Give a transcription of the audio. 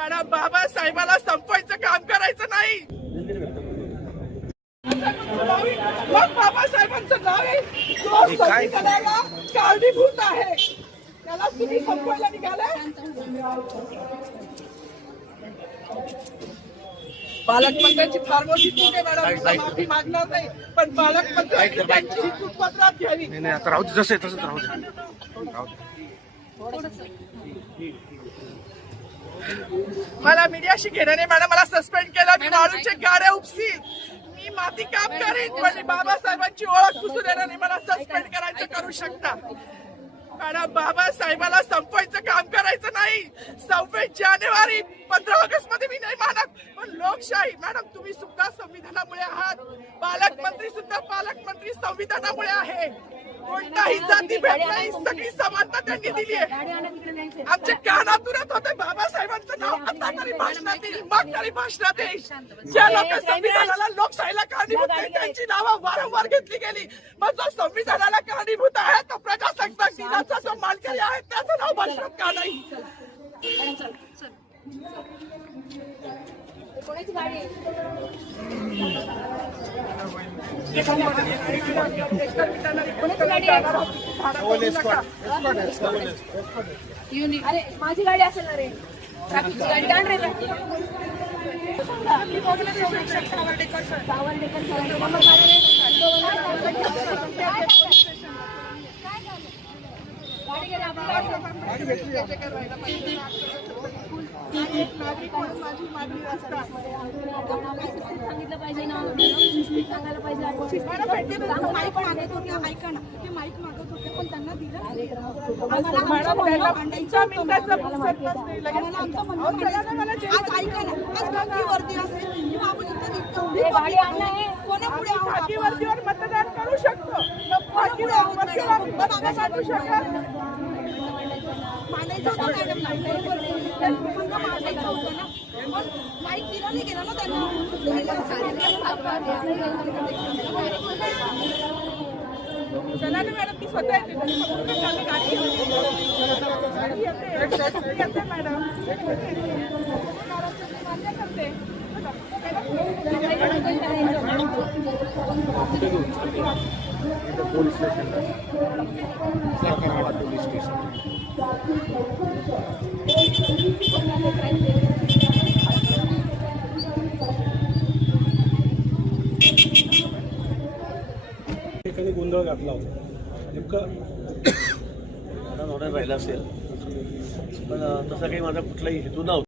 Madam बाबासाहेबाला संपवायचं काम करायचं नाही. मग बाबासाहेबांचं नाव आहे जो संविधानाला कारणीभूत आहे त्याला तुम्ही संपवायला निघाले. पालकमंत्र्यांची फार मोठी चूक आहे मॅडम, माफी मागणार नाही, पण पालकमंत्र्यांनी त्यांची ही चूक पत्रात घ्यावी. नाही आता राहू दे, जसं तसंच राहू दे. मला मीडियाशी घेणं नाही मॅडम, मला सस्पेंड केलं, मी वाळूचे गाड्या उपसील, मी माती काम करीन, पण बाबासाहेबांची ओळख पुसू देणार नाही. मला सस्पेंड करायचं करू शकता मॅडम. बाबासाहेबाला संपवायचं काम करायचं नाही. 26 जानेवारी 15 ऑगस्ट मध्ये मी नाही मानत, पण लोकशाही मॅडम तुम्ही सुद्धा संविधानामुळे आहात. पालकमंत्री सुद्धा पालकमंत्री संविधानामुळे आहे. कोणताही जाती भेद नाही, सगळी समानता त्यांनी दिली आहे. आमचे कानातुरत होते बाबासाहेबांचं नाव आता तरी भाषणात येईल, मग तरी भाषणात येईल. ज्या लोक संविधानाला लोकशाहीला कारणीभूत नाही त्यांची नावं वारंवार घेतली गेली. मग जो संविधानाला कारणीभूत आहे तो प्रजासत्ताक दिनाचा जो मानकरी आहे त्याचं नाव भाषणात का नाही. कोणाची गाडी आहे? अरे माझी गाडी असेल ना रे, ट्रॅफिकची गाडी काढ रे. सांगितलं पाहिजे ना, सांगायला पाहिजे. माईक मागत होते, ऐका ना, ते माईक मागत होते पण त्यांना दिलं. आज ऐका ना, आज खाकी वर्दी असेल किंवा आपण इथं कोणापुढे वर्दीवर मतदान करू शकतो, मानायचं होतं मॅडम, मानायचं होतं ना, पण माईक दिला नाही गेला ना त्यांना. चला ना मॅडम, मी स्वतः येते मॅडम. मान्य करते. पोलीस स्टेशन ठिकाणी गोंधळ घातला होता. नेमकं ऑर्डर राहिला असेल, पण तसा काही माझा कुठलाही हेतू नव्हता.